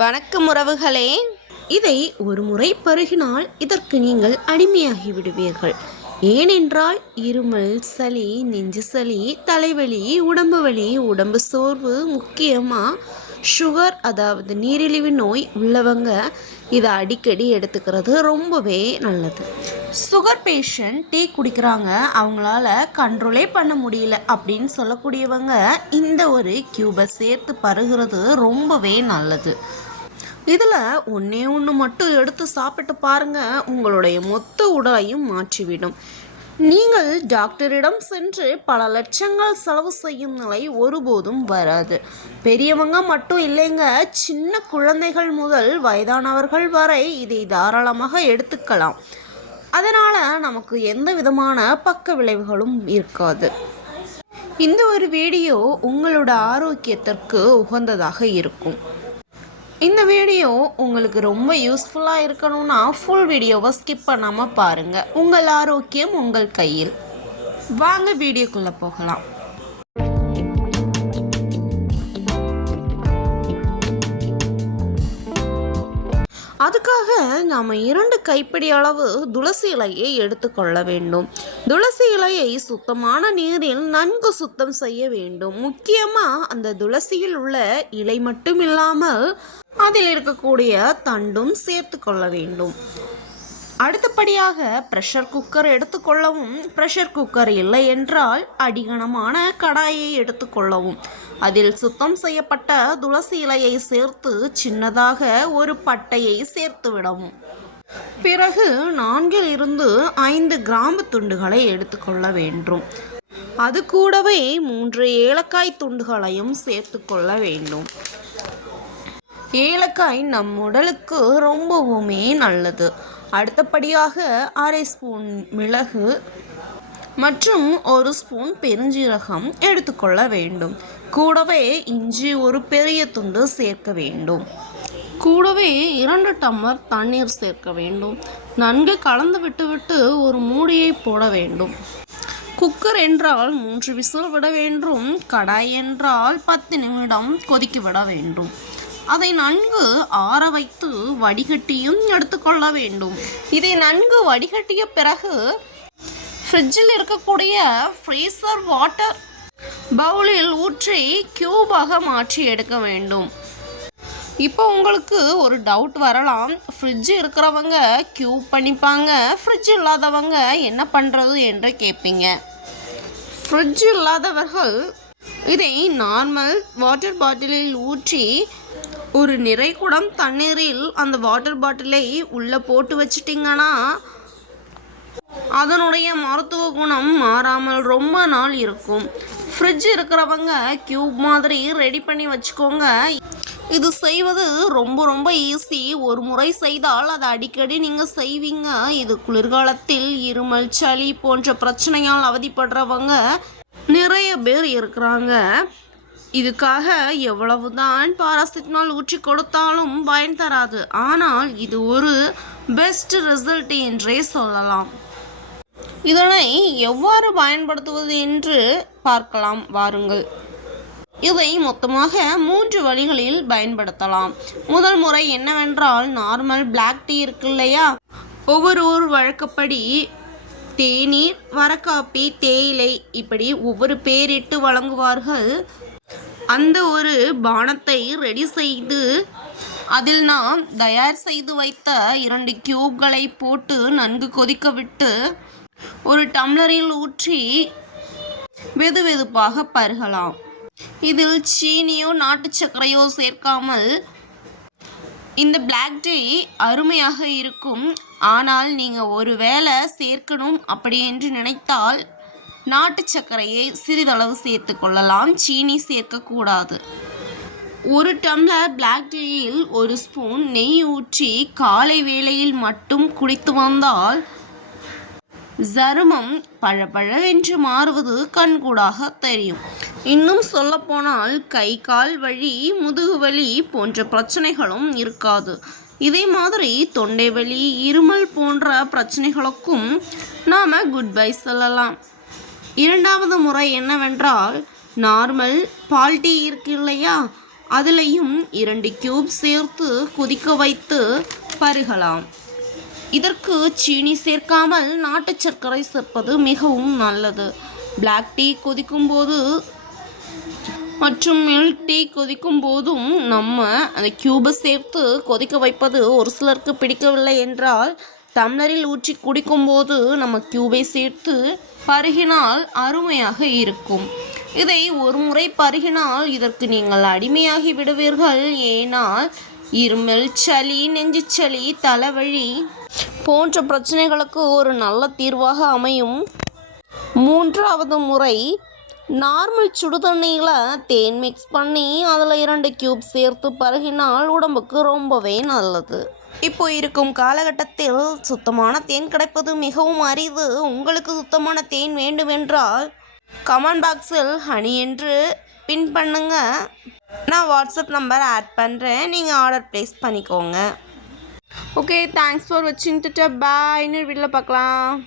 வணக்கம் உறவுகளே. இதை ஒரு முறை பருகினால் இதற்கு நீங்கள் அடிமையாகி விடுவீர்கள். ஏனென்றால் இருமல், சளி, நெஞ்சு சளி, தலைவலி, உடம்பு வலி, உடம்பு சோர்வு, முக்கியமாக சுகர் அதாவது நீரிழிவு நோய் உள்ளவங்க இதை அடிக்கடி எடுத்துக்கிறது ரொம்பவே நல்லது. சுகர் பேஷண்ட் டீ குடிக்கிறாங்க, அவங்களால கண்ட்ரோலே பண்ண முடியல அப்படின்னு சொல்லக்கூடியவங்க இந்த ஒரு கியூபை சேர்த்து பருகிறது ரொம்பவே நல்லது. இதில் ஒன்று மட்டும் எடுத்து சாப்பிட்டு பாருங்கள், உங்களுடைய மொத்த உடலையும் மாற்றிவிடும். நீங்கள் டாக்டரிடம் சென்று பல லட்சங்கள் செலவு செய்யும் நிலை ஒருபோதும் வராது. பெரியவங்க மட்டும் இல்லைங்க, சின்ன குழந்தைகள் முதல் வயதானவர்கள் வரை இதை தாராளமாக எடுத்துக்கலாம். அதனால் நமக்கு எந்த விதமான பக்க விளைவுகளும் இருக்காது. இந்த ஒரு வீடியோ உங்களோட ஆரோக்கியத்திற்கு உகந்ததாக இருக்கும். இந்த வீடியோ உங்களுக்கு ரொம்ப யூஸ்ஃபுல்லாக இருக்கணும்னா ஃபுல் வீடியோவை ஸ்கிப் பண்ணாமல் பாருங்கள். உங்கள் ஆரோக்கியம் உங்கள் கையில். வாங்க வீடியோக்குள்ளே போகலாம். அதுக்காக நாம் 2 கைப்பிடி அளவு துளசி இலையை எடுத்துக்கொள்ள வேண்டும். துளசி இலையை சுத்தமான நீரில் நன்கு சுத்தம் செய்ய வேண்டும். முக்கியமாக அந்த துளசியில் உள்ள இலை மட்டும் இல்லாமல் அதில் இருக்கக்கூடிய தண்டும் சேர்த்து கொள்ள வேண்டும். அடுத்தபடியாக ப்ரெஷர் குக்கர் எடுத்துக்கொள்ளவும். ப்ரெஷர் குக்கர் இல்லை என்றால் அடிகனமான கடாயை எடுத்துக்கொள்ளவும். அதில் சுத்தம் செய்யப்பட்ட துளசி இலையை சேர்த்து சின்னதாக ஒரு பட்டையை சேர்த்து விடவும். பிறகு 4 இருந்து 5 கிராம்பு துண்டுகளை எடுத்துக்கொள்ள வேண்டும். அது கூடவே 3 ஏலக்காய் துண்டுகளையும் சேர்த்து கொள்ள வேண்டும். ஏலக்காய் நம் உடலுக்கு ரொம்பவுமே நல்லது. அடுத்தபடியாக 1/2 ஸ்பூன் மிளகு மற்றும் 1 ஸ்பூன் பெருஞ்சீரகம் எடுத்துக்கொள்ள வேண்டும். கூடவே இஞ்சி ஒரு பெரிய துண்டு சேர்க்க வேண்டும். கூடவே 2 டம்ளர் தண்ணீர் சேர்க்க வேண்டும். நன்கு கலந்து விட்டு ஒரு மூடியை போட வேண்டும். குக்கர் என்றால் 3 விசில் விட வேண்டும். கடாய் என்றால் 10 நிமிடம் கொதிக்க விட வேண்டும். அதை நன்கு ஆற வைத்து வடிகட்டியும் எடுத்துக்கொள்ள வேண்டும். இதை நன்கு வடிகட்டிய பிறகு ஃப்ரிட்ஜில் இருக்கக்கூடிய ஃப்ரீசர் வாட்டர் பவுலில் ஊற்றி கியூபாக மாற்றி எடுக்க வேண்டும். இப்போ உங்களுக்கு ஒரு டவுட் வரலாம், ஃப்ரிட்ஜ் இருக்கிறவங்க கியூப் பண்ணிப்பாங்க, ஃப்ரிட்ஜ் இல்லாதவங்க என்ன பண்ணுறது என்று கேட்பீங்க. ஃப்ரிட்ஜ் இல்லாதவர்கள் இதை நார்மல் வாட்டர் பாட்டிலில் ஊற்றி ஒரு நிறை குடம் தண்ணீரில் அந்த வாட்டர் பாட்டிலை உள்ளே போட்டு வச்சிட்டிங்கன்னா அதனுடைய மருத்துவ குணம் மாறாமல் ரொம்ப நாள் இருக்கும். ஃப்ரிட்ஜ் இருக்கிறவங்க கியூப் மாதிரி ரெடி பண்ணி வச்சுக்கோங்க. இது செய்வது ரொம்ப ஈஸி. ஒரு முறை செய்தால் அதை அடிக்கடி நீங்கள் செய்வீங்க. இது குளிர்காலத்தில் இருமல், சளி போன்ற பிரச்சனையால் அவதிப்படுறவங்க நிறைய பேர் இருக்கிறாங்க. இதுக்காக எவ்வளவுதான் பாராசிட்டமால் ஊற்றி கொடுத்தாலும் பயன் தராது. ஆனால் இது ஒரு பெஸ்ட் ரிசல்ட் என்றே சொல்லலாம். இதனை எவ்வாறு பயன்படுத்துவது என்று பார்க்கலாம் வாருங்கள். இதை மொத்தமாக 3 வழிகளில் பயன்படுத்தலாம். முதல் முறை என்னவென்றால், நார்மல் பிளாக் டீ இருக்கு இல்லையா, ஒவ்வொரு வழக்கப்படி தேநீர், வரக்காப்பி, தேயிலை இப்படி ஒவ்வொரு பேரிட்டு வழங்குவார்கள். அந்த ஒரு பானத்தை ரெடி செய்து அதில் நாம் தயார் செய்து வைத்த 2 கியூப்களை போட்டு நன்கு கொதிக்க விட்டு ஒரு டம்ளரில் ஊற்றி வெதுவெதுப்பாக பருகலாம். இதில் சீனியோ நாட்டு சர்க்கரையோ சேர்க்காமல் இந்த பிளாக் டீ அருமையாக இருக்கும். ஆனால் நீங்கள் ஒரு வேளை சேர்க்கணும் அப்படி என்று நினைத்தால் நாட்டு சர்க்கரையை சிறிதளவு சேர்த்து கொள்ளலாம், சீனி சேர்க்கக்கூடாது. 1 டம்ளர் பிளாக் டீயில் 1 ஸ்பூன் நெய் ஊற்றி காலை வேளையில் மட்டும் குடித்து வந்தால் சருமம் பழபழவென்று மாறுவது கண்கூடாக தெரியும். இன்னும் சொல்லப்போனால் கை கால் வலி, முதுகு வலி போன்ற பிரச்சனைகளும் இருக்காது. இதே மாதிரி தொண்டை வலி, இருமல் போன்ற பிரச்சனைகளுக்கும் நாம் குட் பை சொல்லலாம். 2வது முறை என்னவென்றால், நார்மல் பால் டீ இருக்கு இல்லையா, அதுலேயும் 2 கியூப் சேர்த்து கொதிக்க வைத்து பருகலாம். இதற்கு சீனி சேர்க்காமல் நாட்டு சர்க்கரை சேர்ப்பது மிகவும் நல்லது. பிளாக் டீ கொதிக்கும் போது மற்றும் மில்க் டீ கொதிக்கும் போதும் நம்ம அந்த கியூபை சேர்த்து கொதிக்க வைப்பது ஒரு சிலருக்கு பிடிக்கவில்லை என்றால் டம்ளரில் ஊற்றி குடிக்கும்போது நம்ம கியூபை சேர்த்து பருகினால் அருமையாக இருக்கும். இதை ஒரு முறை பருகினால் இதற்கு நீங்கள் அடிமையாகி விடுவீர்கள். ஏனால் இருமல், சளி, நெஞ்சுச்சளி, தலைவலி போன்ற பிரச்சனைகளுக்கு ஒரு நல்ல தீர்வாக அமையும். 3வது முறை நார்மல் சுடுதண்ணியில் தேன் மிக்ஸ் பண்ணி அதில் 2 கியூப் சேர்த்து பருகினால் உடம்புக்கு ரொம்பவே நல்லது. இப்போ இருக்கும் காலகட்டத்தில் சுத்தமான தேன் கிடைப்பது மிகவும் அரிது. உங்களுக்கு சுத்தமான தேன் வேண்டுமென்றால் கமெண்ட் பாக்ஸில் ஹனி என்று பின் பண்ணுங்க. நான் வாட்ஸ்அப் நம்பர் ஆட் பண்ணுறேன், நீங்கள் ஆர்டர் ப்ளேஸ் பண்ணிக்கோங்க. ஓகே, தேங்க்ஸ் ஃபார் வாட்சிங். பாய். இன்னொரு வீடியோவில் பார்க்கலாம்.